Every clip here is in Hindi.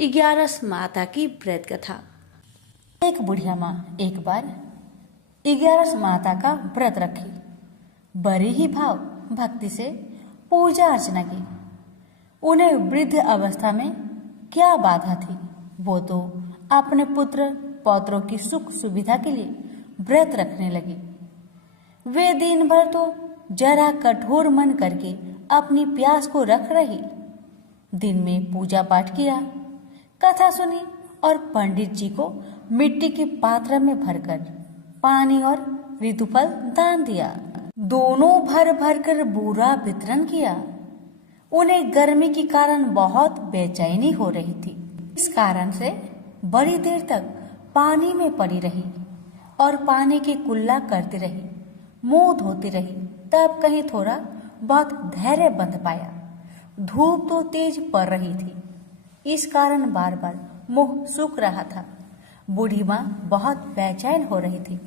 11 माता की व्रत कथा। एक बुढ़िया माँ एक बार 11 माता का व्रत रखी। बड़ी ही भाव भक्ति से पूजा अर्चना की। उन्हें वृद्ध अवस्था में क्या बाधा थी, वो तो अपने पुत्र पौत्रों की सुख सुविधा के लिए व्रत रखने लगी। वे दिन भर तो जरा कठोर मन करके अपनी प्यास को रख रही। दिन में पूजा पाठ किया, कथा सुनी और पंडित जी को मिट्टी के पात्र में भरकर पानी और ऋतुफल दान दिया। दोनों भर भर कर बूरा वितरण किया। उन्हें गर्मी के कारण बहुत बेचैनी हो रही थी। इस कारण से बड़ी देर तक पानी में पड़ी रही और पानी की कुल्ला करती रही, मुंह धोती रही। तब कहीं थोड़ा बहुत धैर्य बंध पाया। धूप तो तेज पड़ रही थी, इस कारण बार बार मुंह सूख रहा था। बूढ़ी माँ बहुत बेचैन हो रही थी।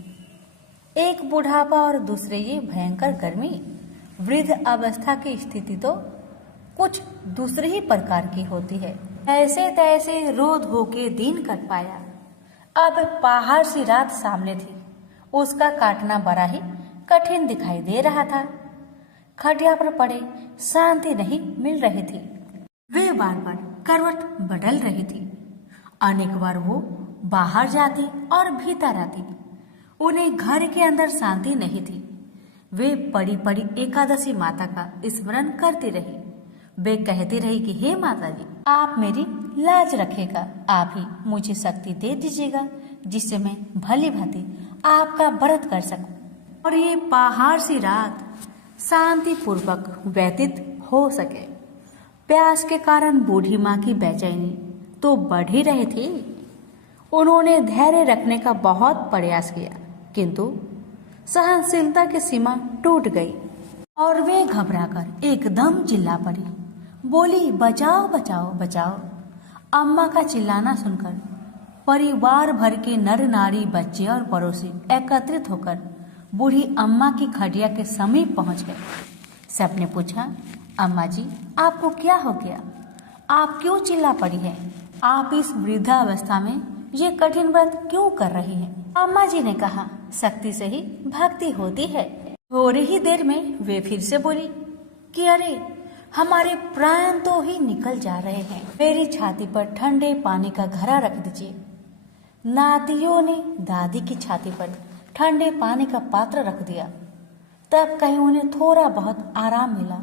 एक बुढ़ापा और दूसरे ये भयंकर गर्मी। वृद्ध अवस्था की स्थिति तो कुछ दूसरे ही प्रकार की होती है। ऐसे तैसे रो धो के दिन कट पाया। अब पहाड़ सी रात सामने थी, उसका काटना बड़ा ही कठिन दिखाई दे रहा था। खटिया पर पड़े शांति नहीं मिल रही थी। वे बार बार करवट बदल रही थी। अनेक बार वो बाहर जाती और भीतर आती। उन्हें घर के अंदर शांति नहीं थी। वे पड़ी पड़ी एकादशी माता का स्मरण करती रही। वे कहती रही कि हे माता जी, आप मेरी लाज रखेगा, आप ही मुझे शक्ति दे दीजिएगा जिससे मैं भली भांति आपका व्रत कर सकूं और ये पहाड़ सी रात शांति पूर्वक व्यतीत हो सके। प्यास के कारण बूढ़ी माँ की बेचैनी तो बढ़ ही रही थी। उन्होंने धैर्य रखने का बहुत प्रयास किया, किंतु सहनशीलता की सीमा टूट गई और वे घबराकर एकदम चिल्ला पड़ी। बोली, बचाओ बचाओ बचाओ। अम्मा का चिल्लाना सुनकर परिवार भर के नर नारी, बच्चे और पड़ोसी एकत्रित होकर बूढ़ी अम्मा की खटिया के समीप पहुंच गए। सबने पूछा, अम्मा जी, आपको क्या हो गया? आप क्यों चिल्ला पड़ी हैं? आप इस वृद्धावस्था में ये कठिन व्रत क्यों कर रही हैं? अम्मा जी ने कहा, शक्ति से ही भक्ति होती है। थोड़ी ही देर में वे फिर से बोली कि अरे, हमारे प्राण तो ही निकल जा रहे हैं। मेरी छाती पर ठंडे पानी का घड़ा रख दीजिए। नातियों ने दादी की छाती पर ठंडे पानी का पात्र रख दिया। तब कहीं उन्हें थोड़ा बहुत आराम मिला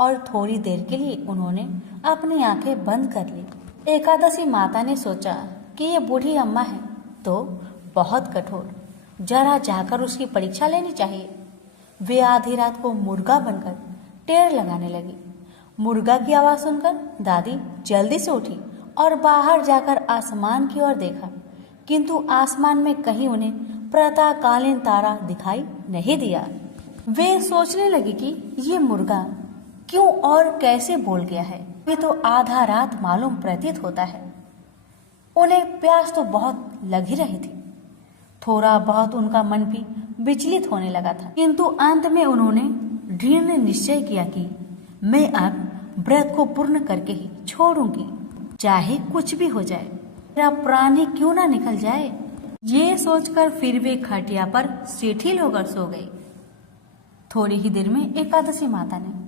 और थोड़ी देर के लिए उन्होंने अपनी आंखें बंद कर ली। एकादशी माता ने सोचा कि ये बूढ़ी अम्मा है तो बहुत कठोर, जरा जाकर उसकी परीक्षा लेनी चाहिए। वे आधी रात को मुर्गा बनकर टेर लगाने लगी। मुर्गा की आवाज सुनकर दादी जल्दी से उठी और बाहर जाकर आसमान की ओर देखा, किंतु आसमान में कहीं उन्हें प्रातःकालीन तारा दिखाई नहीं दिया। वे सोचने लगी कि ये मुर्गा क्यों और कैसे बोल गया है। ये तो आधा रात मालूम प्रतीत होता है। उन्हें प्यास तो बहुत लग ही रही थी। थोड़ा बहुत उनका मन भी विचलित होने लगा था, किंतु अंत में उन्होंने दृढ़ निश्चय किया कि मैं अब व्रत को पूर्ण करके ही छोड़ूंगी, चाहे कुछ भी हो जाए, मेरा प्राण ही क्यों ना निकल जाए। ये सोचकर फिर वे खटिया पर शिथिल होकर सो गई। थोड़ी ही देर में एकादशी माता ने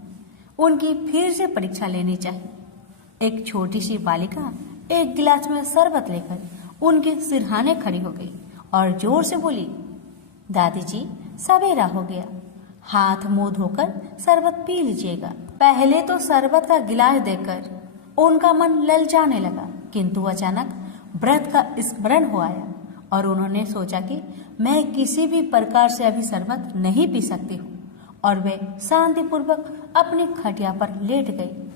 उनकी फिर से परीक्षा लेनी चाहिए। एक छोटी सी बालिका एक गिलास में शरबत लेकर उनके सिरहाने खड़ी हो गई और जोर से बोली, दादी जी, सवेरा हो गया, हाथ मुंह धोकर शरबत पी लीजिएगा। पहले तो शरबत का गिलास देखकर उनका मन ललचाने लगा, किंतु अचानक व्रत का स्मरण हो आया और उन्होंने सोचा कि मैं किसी भी प्रकार से अभी शरबत नहीं पी सकती हूँ और वे शांतिपूर्वक अपनी खटिया पर लेट गई।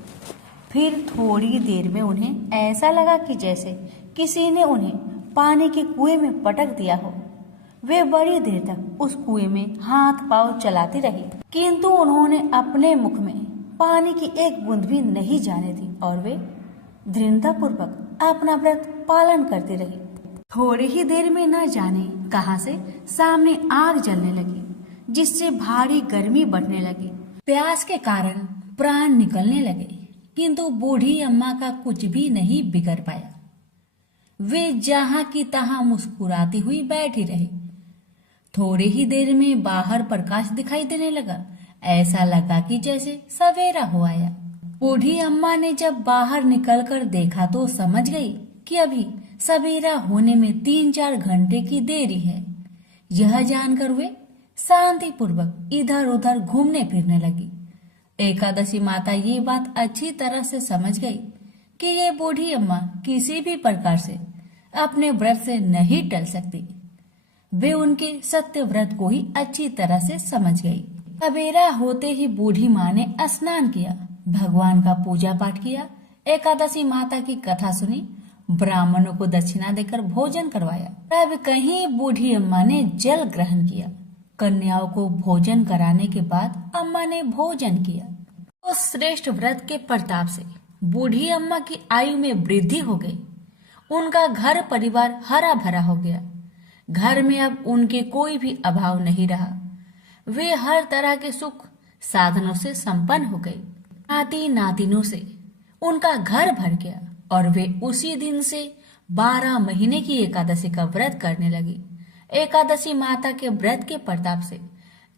फिर थोड़ी देर में उन्हें ऐसा लगा कि जैसे किसी ने उन्हें पानी के कुएं में पटक दिया हो। वे बड़ी देर तक उस कुएं में हाथ पांव चलाती रही, किंतु उन्होंने अपने मुख में पानी की एक बूंद भी नहीं जाने दी और वे दृढ़तापूर्वक अपना व्रत पालन करती रही। थोड़ी ही देर में न जाने कहां से सामने आग जलने लगी, जिससे भारी गर्मी बढ़ने लगी। प्यास के कारण प्राण निकलने लगे, किंतु बूढ़ी अम्मा का कुछ भी नहीं बिगड़ पाया। वे जहां की तहां मुस्कुराती हुई बैठी रही। थोड़ी ही देर में बाहर प्रकाश दिखाई देने लगा। ऐसा लगा कि जैसे सवेरा हो आया। बूढ़ी अम्मा ने जब बाहर निकलकर देखा तो समझ गई कि अभी सवेरा होने में 3-4 घंटे की देरी है। यह जानकर वे शांतिपूर्वक इधर उधर घूमने फिरने लगी। एकादशी माता ये बात अच्छी तरह से समझ गई कि ये बूढ़ी अम्मा किसी भी प्रकार से अपने व्रत से नहीं टल सकती। वे उनके सत्य व्रत को ही अच्छी तरह से समझ गई। सवेरा होते ही बूढ़ी माँ ने स्नान किया, भगवान का पूजा पाठ किया, एकादशी माता की कथा सुनी, ब्राह्मणों को दक्षिणा देकर भोजन करवाया। तब कहीं बूढ़ी अम्मा ने जल ग्रहण किया। कन्याओं को भोजन कराने के बाद अम्मा ने भोजन किया। उस श्रेष्ठ व्रत के प्रताप से बूढ़ी अम्मा की आयु में वृद्धि हो गई। उनका घर परिवार हरा भरा हो गया। घर में अब उनके कोई भी अभाव नहीं रहा। वे हर तरह के सुख साधनों से संपन्न हो गई। नाती नातिनों से उनका घर भर गया और वे उसी दिन से 12 महीने की एकादशी का व्रत करने लगी। एकादशी माता के व्रत के प्रताप से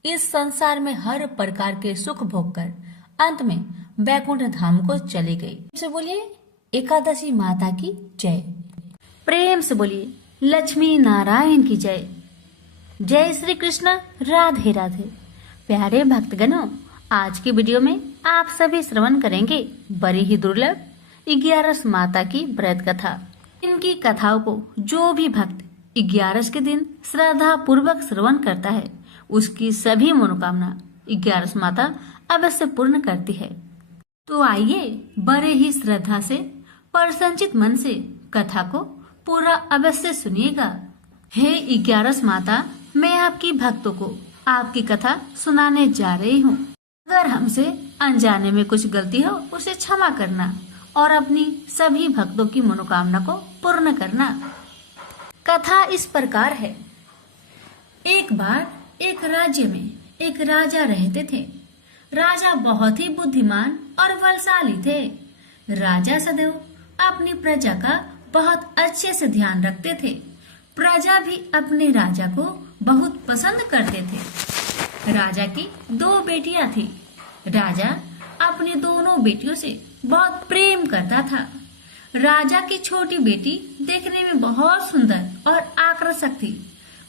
इस संसार में हर प्रकार के सुख भोग कर अंत में वैकुंठ धाम को चली गई। से बोलिए एकादशी माता की जय। प्रेम से बोलिए लक्ष्मी नारायण की जय। जय श्री कृष्ण, राधे राधे। प्यारे भक्तगणों, आज की वीडियो में आप सभी श्रवण करेंगे बड़ी ही दुर्लभ 11 माता की व्रत कथा। इनकी कथाओं को जो भी भक्त 11 के दिन श्रद्धा पूर्वक श्रवण करता है उसकी सभी मनोकामना 11 माता अवश्य पूर्ण करती है। तो आइए बड़े ही श्रद्धा से प्रसन्नचित मन से कथा को पूरा अवश्य सुनिएगा। हे 11 माता, मैं आपकी भक्तों को आपकी कथा सुनाने जा रही हूँ। अगर हमसे अनजाने में कुछ गलती हो उसे क्षमा करना और अपनी सभी भक्तों की मनोकामना को पूर्ण करना। कथा इस प्रकार है। एक बार एक राज्य में एक राजा रहते थे। राजा बहुत ही बुद्धिमान और बलशाली थे। राजा सदैव अपनी प्रजा का बहुत अच्छे से ध्यान रखते थे। प्रजा भी अपने राजा को बहुत पसंद करते थे। राजा की 2 बेटियां थी। राजा अपनी दोनों बेटियों से बहुत प्रेम करता था। राजा की छोटी बेटी देखने में बहुत सुंदर और आकर्षक थी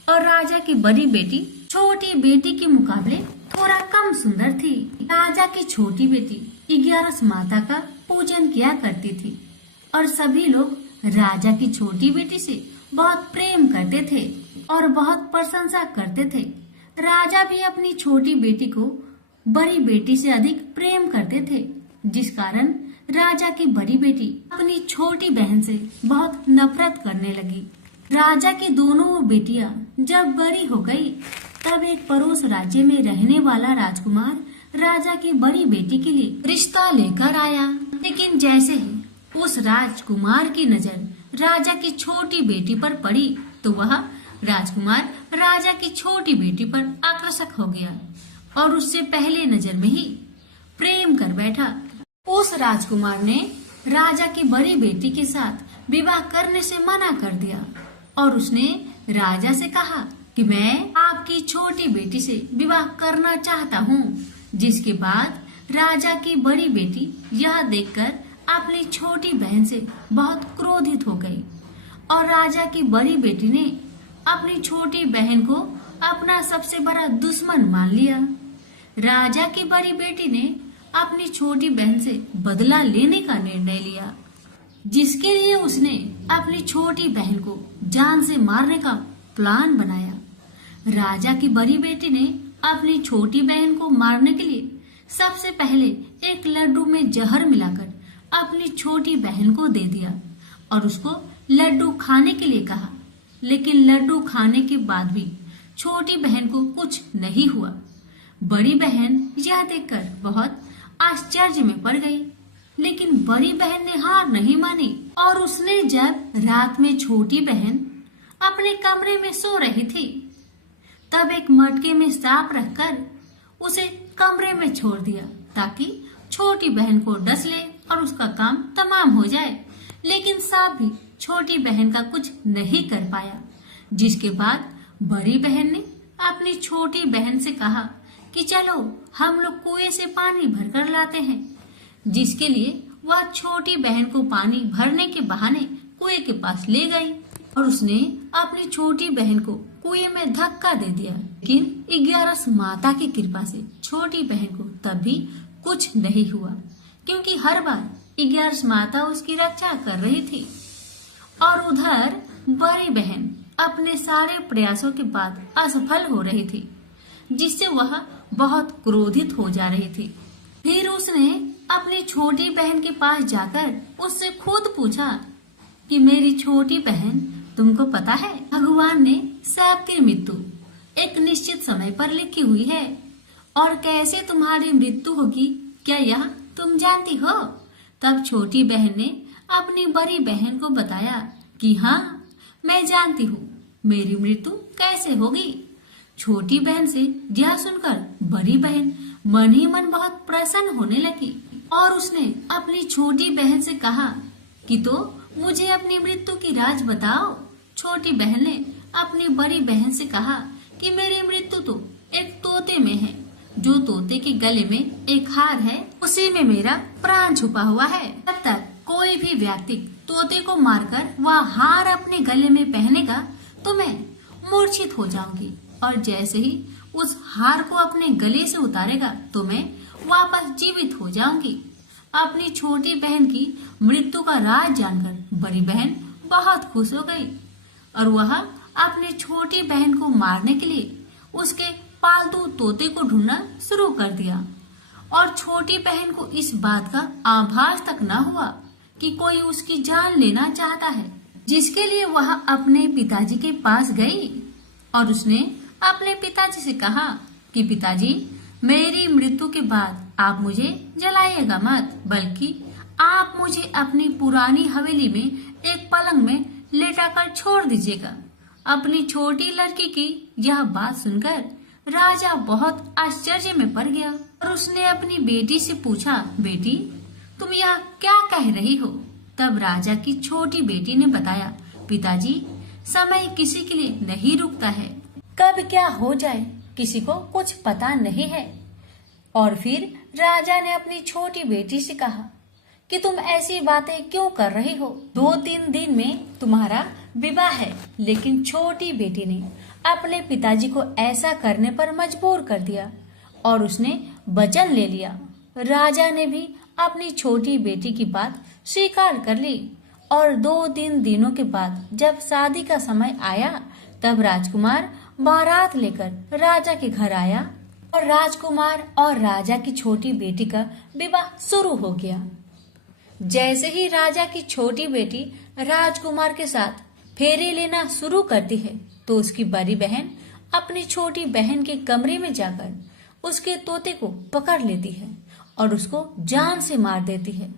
और राजा की बड़ी बेटी छोटी बेटी के मुकाबले थोड़ा कम सुंदर थी। राजा की छोटी बेटी 11 माता का पूजन किया करती थी और सभी लोग राजा की छोटी बेटी से बहुत प्रेम करते थे और बहुत प्रशंसा करते थे। राजा भी अपनी छोटी बेटी को बड़ी बेटी से अधिक प्रेम करते थे, जिस कारण राजा की बड़ी बेटी अपनी छोटी बहन से बहुत नफरत करने लगी। राजा की दोनों बेटियां जब बड़ी हो गई, तब एक पड़ोस राज्य में रहने वाला राजकुमार राजा की बड़ी बेटी के लिए रिश्ता लेकर आया। लेकिन जैसे ही उस राजकुमार की नजर राजा की छोटी बेटी पर पड़ी तो वह राजकुमार राजा की छोटी बेटी पर आकर्षक हो गया और उससे पहले नजर में ही प्रेम कर बैठा। उस राजकुमार ने राजा की बड़ी बेटी के साथ विवाह करने से मना कर दिया और उसने राजा से कहा कि मैं आपकी छोटी बेटी से विवाह करना चाहता हूँ। जिसके बाद राजा की बड़ी बेटी यह देखकर अपनी छोटी बहन से बहुत क्रोधित हो गई और राजा की बड़ी बेटी ने अपनी छोटी बहन को अपना सबसे बड़ा दुश्मन मान लिया। राजा की बड़ी बेटी ने अपनी छोटी बहन से बदला लेने का निर्णय लिया, जिसके लिए उसने अपनी छोटी बहन को जान से मारने का प्लान बनाया। राजा की बड़ी बेटी ने अपनी छोटी बहन को मारने के लिए सबसे पहले एक लड्डू में जहर मिलाकर अपनी छोटी बहन को दे दिया और उसको लड्डू खाने के लिए कहा। लेकिन लड्डू खाने के बाद भी छोटी बहन को कुछ नहीं हुआ। बड़ी बहन यह देखकर बहुत आश्चर्य में पड़ गई, लेकिन बड़ी बहन ने हार नहीं मानी और उसने जब रात में छोटी बहन अपने कमरे में सो रही थी, तब एक मटके में सांप रखकर उसे कमरे में छोड़ दिया ताकि छोटी बहन को डस ले और उसका काम तमाम हो जाए। लेकिन सांप भी छोटी बहन का कुछ नहीं कर पाया। जिसके बाद बड़ी बहन ने अपनी छोटी बहन से कहा कि चलो हम लोग कुएं से पानी भरकर लाते हैं। जिसके लिए वह छोटी बहन को पानी भरने के बहाने कुएं के पास ले गई और उसने अपनी छोटी बहन को कुएं में धक्का दे दिया। लेकिन 11 माता की कृपा से छोटी बहन को तब भी कुछ नहीं हुआ, क्योंकि हर बार 11 माता उसकी रक्षा कर रही थी। और उधर बड़ी बहन अपने सारे प्रयासों के बाद असफल हो रही थी, जिससे वह बहुत क्रोधित हो जा रही थी। फिर उसने अपनी छोटी बहन के पास जाकर उससे खुद पूछा कि मेरी छोटी बहन, तुमको पता है भगवान ने सबकी मृत्यु एक निश्चित समय पर लिखी हुई है, और कैसे तुम्हारी मृत्यु होगी क्या यह तुम जानती हो? तब छोटी बहन ने अपनी बड़ी बहन को बताया कि हाँ, मैं जानती हूँ मेरी मृत्यु कैसे होगी। छोटी बहन से यह सुनकर बड़ी बहन मन ही मन बहुत प्रसन्न होने लगी और उसने अपनी छोटी बहन से कहा कि तो मुझे अपनी मृत्यु की राज बताओ। छोटी बहन ने अपनी बड़ी बहन से कहा कि मेरी मृत्यु तो एक तोते में है, जो तोते के गले में एक हार है, उसी में मेरा प्राण छुपा हुआ है। जब तक कोई भी व्यक्ति तोते को मारकर वह हार अपने गले में पहनेगा तो मैं मूर्छित हो जाऊंगी, और जैसे ही उस हार को अपने गले से उतारेगा तो मैं वापस जीवित हो जाऊंगी। अपनी छोटी बहन की मृत्यु का राज जानकर बड़ी बहन बहुत खुश हो गई और वह अपनी छोटी बहन को मारने के लिए उसके पालतू तोते को ढूंढना शुरू कर दिया। और छोटी बहन को इस बात का आभास तक न हुआ कि कोई उसकी जान लेना चाहता है, जिसके लिए वह अपने पिताजी के पास गई और उसने अपने पिताजी से कहा कि पिताजी, मेरी मृत्यु के बाद आप मुझे जलाइएगा मत, बल्कि आप मुझे अपनी पुरानी हवेली में एक पलंग में लेटाकर छोड़ दीजिएगा। अपनी छोटी लड़की की यह बात सुनकर राजा बहुत आश्चर्य में पड़ गया और उसने अपनी बेटी से पूछा, बेटी, तुम यह क्या कह रही हो? तब राजा की छोटी बेटी ने बताया, पिताजी, समय किसी के लिए नहीं रुकता है, कब क्या हो जाए किसी को कुछ पता नहीं है। और फिर राजा ने अपनी छोटी बेटी से कहा कि तुम ऐसी बातें क्यों कर रही हो? 2-3 दिन में तुम्हारा विवाह है। लेकिन छोटी बेटी ने अपने पिताजी को ऐसा करने पर मजबूर कर दिया और उसने वचन ले लिया। राजा ने भी अपनी छोटी बेटी की बात स्वीकार कर ली और 2-3 दिनों के बाद जब शादी का समय आया तब राजकुमार बारात लेकर राजा के घर आया और राजकुमार और राजा की छोटी बेटी का विवाह शुरू हो गया। जैसे ही राजा की छोटी बेटी राजकुमार के साथ फेरे लेना शुरू करती है तो उसकी बड़ी बहन अपनी छोटी बहन के कमरे में जाकर उसके तोते को पकड़ लेती है और उसको जान से मार देती है।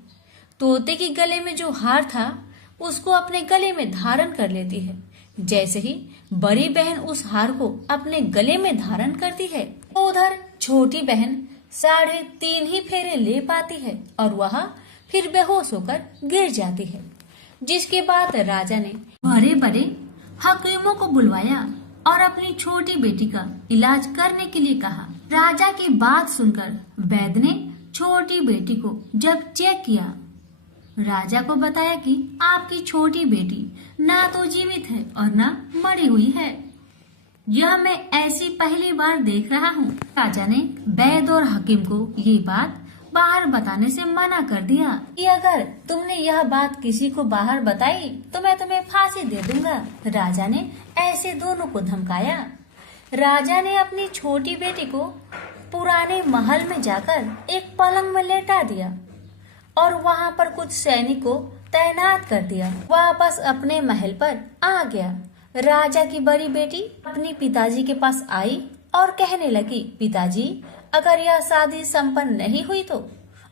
तोते के गले में जो हार था उसको अपने गले में धारण कर लेती है। जैसे ही बड़ी बहन उस हार को अपने गले में धारण करती है तो उधर छोटी बहन 3.5 ही फेरे ले पाती है और वह फिर बेहोश होकर गिर जाती है। जिसके बाद राजा ने बड़े बड़े हकीमों को बुलवाया और अपनी छोटी बेटी का इलाज करने के लिए कहा। राजा की बात सुनकर वैद्य ने छोटी बेटी को जब चेक किया, राजा को बताया कि आपकी छोटी बेटी ना तो जीवित है और ना मरी हुई है। यह मैं ऐसी पहली बार देख रहा हूँ। राजा ने वैद्य और हकीम को ये बात बाहर बताने से मना कर दिया कि अगर तुमने यह बात किसी को बाहर बताई तो मैं तुम्हें फांसी दे दूंगा। राजा ने ऐसे दोनों को धमकाया। राजा ने अपनी छोटी बेटी को पुराने महल में जाकर एक पलंग में लेटा दिया और वहाँ पर कुछ सैनिक को तैनात कर दिया। वापस अपने महल पर आ गया। राजा की बड़ी बेटी अपनी पिताजी के पास आई और कहने लगी, पिताजी, अगर यह शादी संपन्न नहीं हुई तो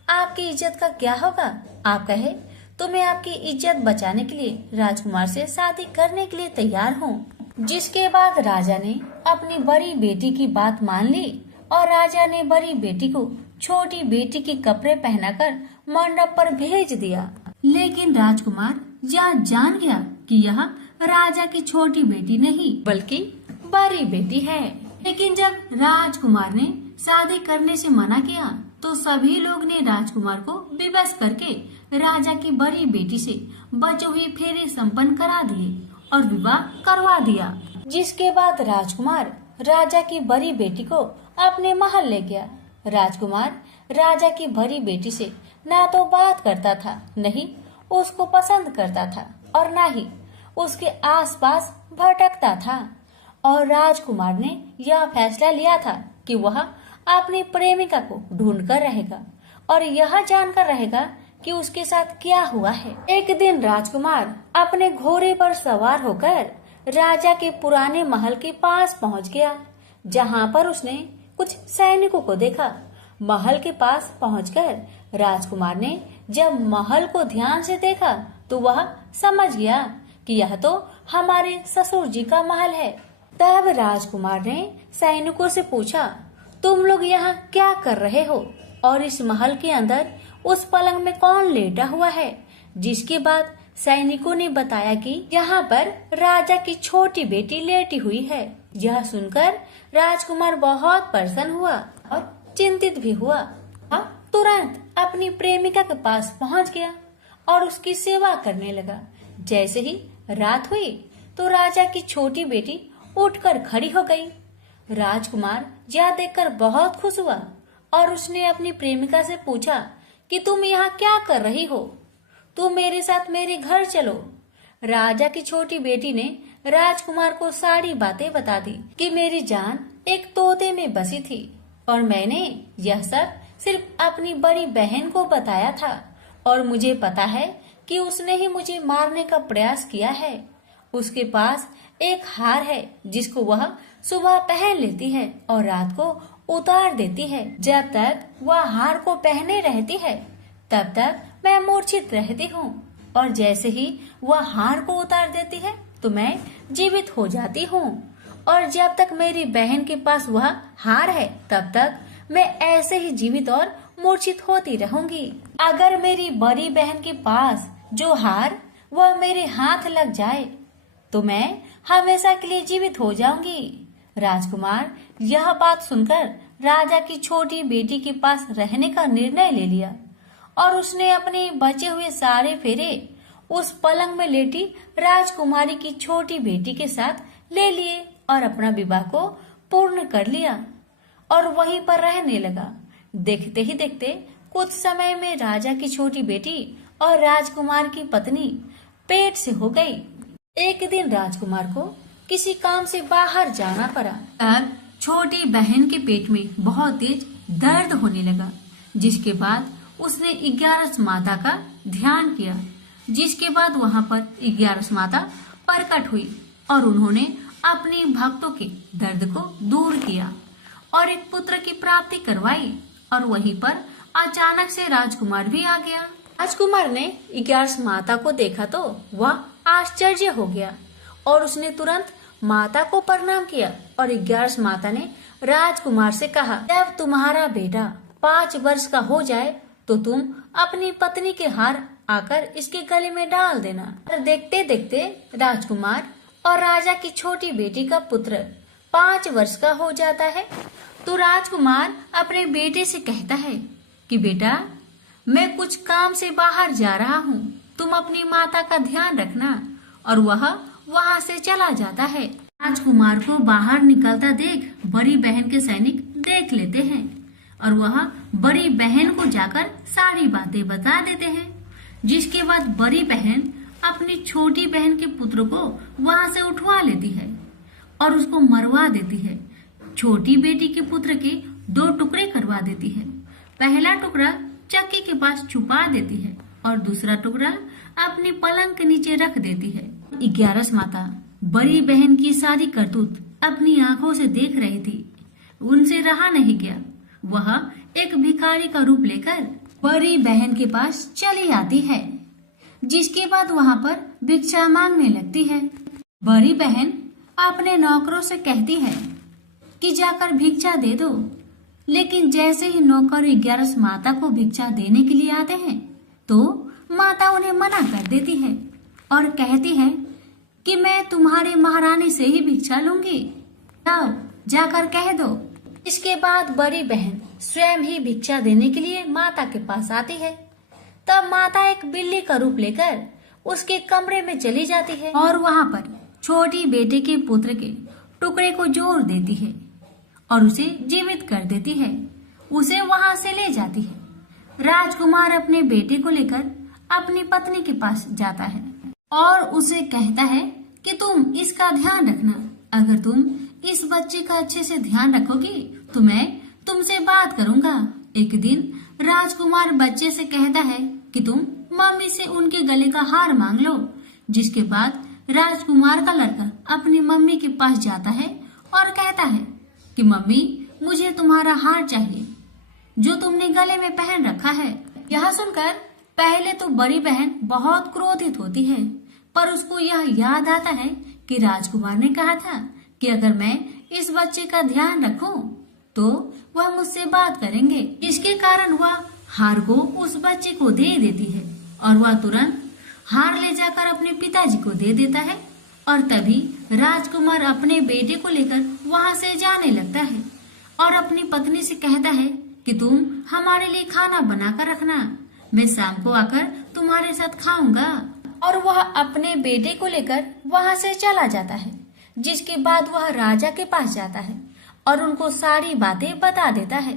आपकी इज्जत का क्या होगा? आप कहे तो मैं आपकी इज्जत बचाने के लिए राजकुमार से शादी करने के लिए तैयार हूँ। जिसके बाद राजा ने अपनी बड़ी बेटी की बात मान ली और राजा ने बड़ी बेटी को छोटी बेटी के कपड़े पहनाकर मंडप पर भेज दिया। लेकिन राजकुमार यह जान गया कि यह राजा की छोटी बेटी नहीं बल्कि बड़ी बेटी है। लेकिन जब राजकुमार ने शादी करने से मना किया तो सभी लोग ने राजकुमार को विवश करके राजा की बड़ी बेटी से बचे हुए फेरे संपन्न करा दिए और विवाह करवा दिया। जिसके बाद राजकुमार राजा की बड़ी बेटी को अपने महल ले गया। राजकुमार राजा की बड़ी बेटी से ना तो बात करता था, नहीं उसको पसंद करता था और ना ही उसके आसपास भटकता था। और राजकुमार ने यह फैसला लिया था कि वह अपनी प्रेमिका को ढूंढ कर रहेगा और यह जानकर रहेगा कि उसके साथ क्या हुआ है। एक दिन राजकुमार अपने घोड़े पर सवार होकर राजा के पुराने महल के पास पहुंच गया, जहां पर उसने कुछ सैनिकों को देखा। महल के पास पहुंचकर राजकुमार ने जब महल को ध्यान से देखा तो वह समझ गया कि यह तो हमारे ससुर जी का महल है। तब राजकुमार ने सैनिकों से पूछा, तुम लोग यहाँ क्या कर रहे हो और इस महल के अंदर उस पलंग में कौन लेटा हुआ है? जिसके बाद सैनिकों ने बताया कि यहाँ पर राजा की छोटी बेटी लेटी हुई है। यह सुनकर राजकुमार बहुत प्रसन्न हुआ और चिंतित भी हुआ। वह तुरंत अपनी प्रेमिका के पास पहुँच गया और उसकी सेवा करने लगा। जैसे ही रात हुई तो राजा की छोटी बेटी उठकर खड़ी हो गई। राजकुमार यह देखकर बहुत खुश हुआ और उसने अपनी प्रेमिका से पूछा कि तुम यहाँ क्या कर रही हो? तुम मेरे साथ मेरे घर चलो। राजा की छोटी बेटी ने राजकुमार को सारी बातें बता दी कि मेरी जान एक तोते में बसी थी और मैंने यह सब सिर्फ अपनी बड़ी बहन को बताया था और मुझे पता है कि उसने ही मुझे मारने का प्रयास किया है। उसके पास एक हार है जिसको वह सुबह पहन लेती है और रात को उतार देती है। जब तक वह हार को पहने रहती है तब तक मैं मूर्छित रहती हूँ और जैसे ही वह हार को उतार देती है तो मैं जीवित हो जाती हूँ। और जब तक मेरी बहन के पास वह हार है तब तक मैं ऐसे ही जीवित और मूर्छित होती रहूंगी। अगर मेरी बड़ी बहन के पास जो हार वह मेरे हाथ लग जाए तो मैं हमेशा के लिए जीवित हो जाऊंगी। राजकुमार यह बात सुनकर राजा की छोटी बेटी के पास रहने का निर्णय ले लिया और उसने अपने बचे हुए सारे फेरे उस पलंग में लेटी राजकुमारी की छोटी बेटी के साथ ले लिए और अपना विवाह को पूर्ण कर लिया और वहीं पर रहने लगा। देखते ही देखते कुछ समय में राजा की छोटी बेटी और राजकुमार की पत्नी पेट से हो गई। एक दिन राजकुमार को किसी काम से बाहर जाना पड़ा। तब छोटी बहन के पेट में बहुत तेज दर्द होने लगा, जिसके बाद उसने 11 माता का ध्यान किया। जिसके बाद वहां पर 11 माता प्रकट हुई और उन्होंने अपने भक्तों के दर्द को दूर किया और एक पुत्र की प्राप्ति करवाई। और वहीं पर अचानक से राजकुमार भी आ गया। राजकुमार ने 11 माता को देखा तो वह आश्चर्य हो गया और उसने तुरंत माता को प्रणाम किया और 11 माता ने राजकुमार से कहा, जब तुम्हारा बेटा 5 वर्ष का हो जाए तो तुम अपनी पत्नी के हार आकर इसके गले में डाल देना। और देखते देखते राजकुमार और राजा की छोटी बेटी का पुत्र 5 वर्ष का हो जाता है। तो राजकुमार अपने बेटे से कहता है कि बेटा, मैं कुछ काम से बाहर जा रहा हूँ, तुम अपनी माता का ध्यान रखना। और वह वहाँ से चला जाता है। राजकुमार को बाहर निकलता देख बड़ी बहन के सैनिक देख लेते हैं और वह बड़ी बहन को जाकर सारी बातें बता देते हैं। जिसके बाद बड़ी बहन अपनी छोटी बहन के पुत्र को वहाँ से उठवा लेती है और उसको मरवा देती है। छोटी बेटी के पुत्र के 2 टुकड़े करवा देती है। पहला टुकड़ा चक्की के पास छुपा देती है और दूसरा टुकड़ा अपनी पलंग के नीचे रख देती है। 11 माता बड़ी बहन की सारी करतूत अपनी आंखों से देख रही थी। उनसे रहा नहीं गया। वह एक भिखारी का रूप लेकर बड़ी बहन के पास चली आती है, जिसके बाद वहाँ पर भिक्षा मांगने लगती है। बड़ी बहन अपने नौकरों से कहती है कि जाकर भिक्षा दे दो, लेकिन जैसे ही नौकर 11 माता को भिक्षा देने के लिए आते हैं तो माता उन्हें मना कर देती है और कहती है कि मैं तुम्हारे महारानी से ही भिक्षा लूंगी, जाओ जाकर कह दो। इसके बाद बड़ी बहन स्वयं ही भिक्षा देने के लिए माता के पास आती है। तब माता एक बिल्ली का रूप लेकर उसके कमरे में चली जाती है और वहाँ पर छोटी बेटे के पुत्र के टुकड़े को जोड़ देती है और उसे जीवित कर देती है। उसे वहाँ से ले जाती है। राजकुमार अपने बेटे को लेकर अपनी पत्नी के पास जाता है और उसे कहता है कि तुम इसका ध्यान रखना। अगर तुम इस बच्चे का अच्छे से ध्यान रखोगी तो मैं तुमसे बात करूंगा। एक दिन राजकुमार बच्चे से कहता है कि तुम मम्मी से उनके गले का हार मांग लो। जिसके बाद राजकुमार का लड़का अपनी मम्मी के पास जाता है और कहता है कि मम्मी मुझे तुम्हारा हार चाहिए जो तुमने गले में पहन रखा है। यह सुनकर पहले तो बड़ी बहन बहुत क्रोधित होती है, पर उसको यह याद आता है कि राजकुमार ने कहा था कि अगर मैं इस बच्चे का ध्यान रखूं तो वह मुझसे बात करेंगे। इसके कारण वह हार को उस बच्चे को दे देती है और वह तुरंत हार ले जाकर अपने पिताजी को दे देता है। और तभी राजकुमार अपने बेटे को लेकर वहाँ से जाने लगता है और अपनी पत्नी से कहता है कि तुम हमारे लिए खाना बनाकर रखना, मैं शाम को आकर तुम्हारे साथ खाऊंगा। और वह अपने बेटे को लेकर वहाँ से चला जाता है। जिसके बाद वह राजा के पास जाता है और उनको सारी बातें बता देता है।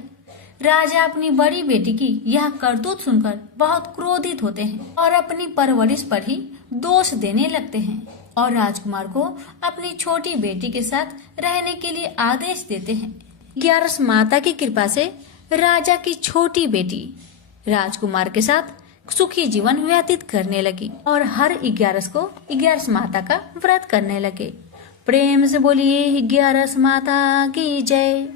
राजा अपनी बड़ी बेटी की यह करतूत सुनकर बहुत क्रोधित होते हैं और अपनी परवरिश पर ही दोष देने लगते हैं और राजकुमार को अपनी छोटी बेटी के साथ रहने के लिए आदेश देते हैं। 11 माता की कृपा से राजा की छोटी बेटी राजकुमार के साथ सुखी जीवन व्यतीत करने लगी और हर 11 को 11 माता का व्रत करने लगे। प्रेम से बोलिए 11 माता की जय।